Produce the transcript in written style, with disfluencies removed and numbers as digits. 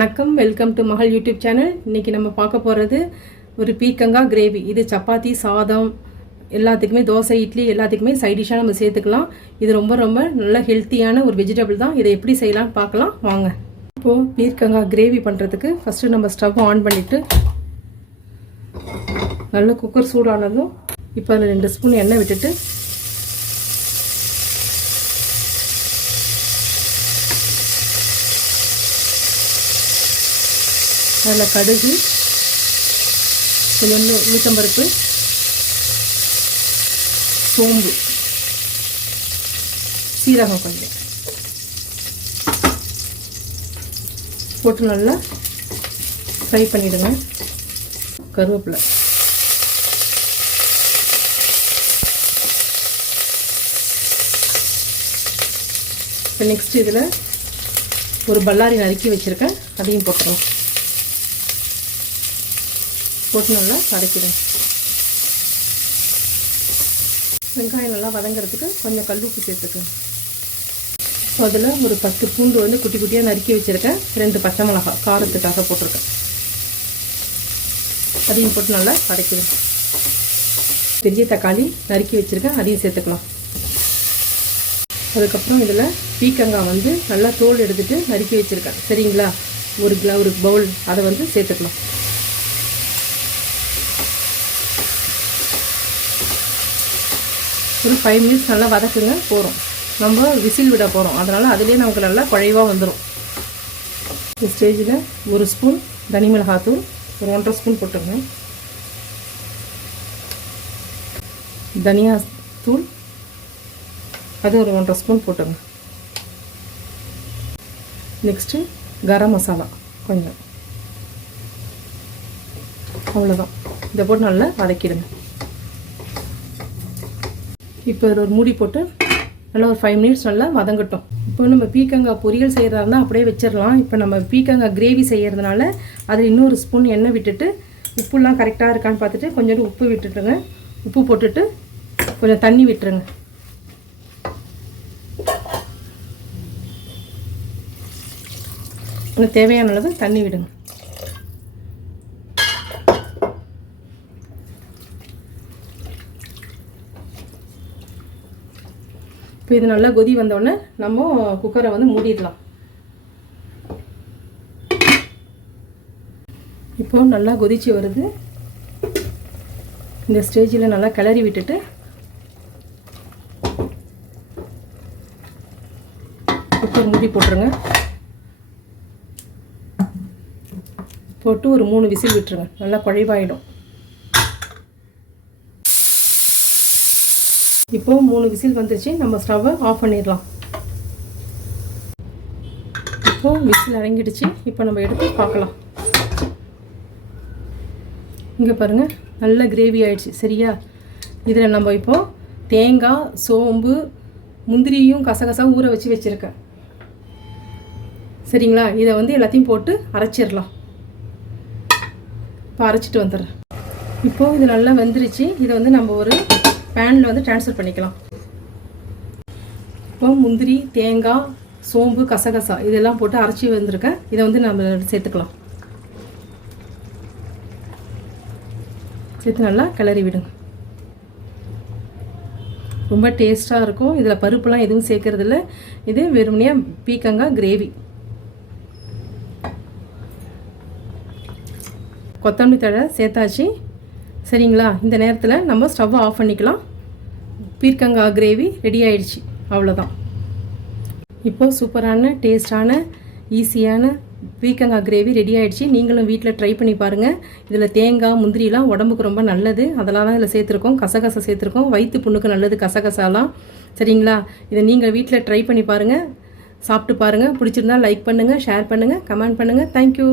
வணக்கம், welcome to மகள் YouTube channel. இன்றைக்கி நம்ம பார்க்க போகிறது ஒரு பீர்க்கங்காய் கிரேவி. இது சப்பாத்தி, சாதம் எல்லாத்துக்குமே, தோசை, இட்லி எல்லாத்துக்குமே சைட் டிஷ்ஷாக நம்ம சேர்த்துக்கலாம். இது ரொம்ப ரொம்ப நல்ல ஹெல்த்தியான ஒரு வெஜிடபிள் தான். இதை எப்படி செய்யலாம்னு பார்க்கலாம் வாங்க. இப்போது பீர்க்கங்காய் கிரேவி பண்ணுறதுக்கு ஃபஸ்ட்டு நம்ம ஸ்டவ் ஆன் பண்ணிவிட்டு நல்ல குக்கர் சூடானதும் இப்போ அதில் 2 ஸ்பூன் எண்ணெய் விட்டுட்டு அதில் கடுகு, கொஞ்சம் உளுத்தம்பருப்பு, சோம்பு, சீரகம் கொஞ்சம் போட்டு நல்லா ஃப்ரை பண்ணிவிடுங்க. கருவேப்பிலை, இப்போ நெக்ஸ்ட் இதில் ஒரு பல்லாரி நறுக்கி வச்சுருக்கேன், அதையும் போட்டுருவோம். போட்டு நல்லா வதக்கிடுங்க. வெங்காயம் நல்லா வதங்கிறதுக்கு கொஞ்சம் கல்லுப்பு சேர்த்துக்கணும். அதில் ஒரு 10 பூண்டு குட்டி குட்டியாக நறுக்கி வச்சுருக்கேன். 2 பச்சை மிளகாய் காரத்துக்காக போட்டிருக்கேன், அதையும் போட்டு நல்லா வதக்கிடுங்க. பெரிய தக்காளி நறுக்கி வச்சுருக்கேன், அதையும் சேர்த்துக்கலாம். அதுக்கப்புறம் இதில் பீர்க்கங்காய் நல்லா தோல் எடுத்துகிட்டு நறுக்கி வச்சுருக்கேன், சரிங்களா? ஒரு பவுல் அதை சேர்த்துக்கலாம். ஒரு 5 மினிட்ஸ் நல்லா வதக்குங்க, போகிறோம். நம்ம விசில் விட போகிறோம், அதனால் அதுலேயே நமக்கு நல்லா குழைவாக வந்துடும். இந்த ஸ்டேஜில் 1 ஸ்பூன் தனி மிளகாத்தூள், ஒரு 1.5 ஸ்பூன் போட்டுருங்க. தனியா தூள் அது ஒரு 1.5 ஸ்பூன் போட்டுருங்க. நெக்ஸ்ட்டு கரம் மசாலா கொஞ்சம், அவ்வளோதான். இதை போட்டு நல்லா வதக்கிடுங்க. இப்போ ஒரு மூடி போட்டு நல்லா ஒரு 5 மினிட்ஸ் நல்லா வதங்கட்டும். இப்போ நம்ம பீர்க்கங்காய் பொரியல் செய்கிறதா இருந்தால் அப்படியே வச்சிடலாம். இப்போ நம்ம பீர்க்கங்காய் கிரேவி செய்கிறதுனால அதில் இன்னொரு ஸ்பூன் எண்ணெய் விட்டுட்டு உப்புலாம் கரெக்டாக இருக்கான்னு பார்த்துட்டு கொஞ்சோண்டு உப்பு விட்டுட்டுருங்க. உப்பு போட்டுட்டு கொஞ்சம் தண்ணி விட்டுருங்க. உங்களுக்கு தேவையான அளவு தண்ணி விடுங்க. இப்போ இது நல்லா கொதி வந்தோடனே நம்ம குக்கரை மூடிடலாம். இப்போ நல்லா கொதிச்சு வருது. இந்த ஸ்டேஜில் நல்லா கிளறி விட்டுட்டு குக்கர் மூடி போட்டுருங்க. போட்டு ஒரு 3 விசில் விட்டுருங்க, நல்லா குழைவாயிடும். இப்போ 3 விசில் வந்துருச்சு, நம்ம ஸ்டவ்வை ஆஃப் பண்ணிடலாம். இப்போ விசில் அடங்கிடுச்சு. இப்போ நம்ம எடுத்து பார்க்கலாம். இங்கே பாருங்கள், நல்ல கிரேவி ஆயிடுச்சு, சரியா? இதில் நம்ம இப்போது தேங்காய், சோம்பு, முந்திரியும் கசகசா ஊற வச்சுருக்கேன், சரிங்களா? இதை எல்லாத்தையும் போட்டு அரைச்சிடலாம். இப்போ அரைச்சிட்டு வந்துடுறேன். இப்போது இது நல்லா வெந்துருச்சு. இதை நம்ம ஒரு பேனில் ட்ரான்ஸ்ஃபர் பண்ணிக்கலாம். இப்போ முந்திரி, தேங்காய், சோம்பு, கசகசா இதெல்லாம் போட்டு அரைச்சி வந்திருக்கேன். இதை நம்ம சேர்த்துக்கலாம். சேர்த்து நல்லா கிளறி விடுங்க. ரொம்ப டேஸ்ட்டாக இருக்கும். இதில் பருப்புலாம் எதுவும் சேர்க்கறதில்ல. இது வெறுமனையாக பீர்க்கங்காய் கிரேவி. கொத்தமல்லி தழை சேர்த்தாச்சு, சரிங்களா? இந்த நேரத்தில் நம்ம ஸ்டவ்வை ஆஃப் பண்ணிக்கலாம். பீர்க்கங்காய் கிரேவி ரெடி ஆயிடுச்சு, அவ்வளோதான். இப்போது சூப்பரான, டேஸ்டான, ஈஸியான பீர்க்கங்காய் கிரேவி ரெடி ஆயிடுச்சு. நீங்களும் வீட்டில் ட்ரை பண்ணி பாருங்கள். இதில் தேங்காய், முந்திரிலாம் உடம்புக்கு ரொம்ப நல்லது, அதெல்லாம் தான் இதில் சேர்த்துருக்கோம். கசகசா சேர்த்துருக்கோம், வயிற்று புண்ணுக்கு நல்லது கசகசாலாம், சரிங்களா? இதை நீங்கள் வீட்டில் ட்ரை பண்ணி பாருங்கள், சாப்பிட்டு பாருங்கள். பிடிச்சிருந்தா லைக் பண்ணுங்கள், ஷேர் பண்ணுங்கள், கமெண்ட் பண்ணுங்கள். தேங்க்யூ.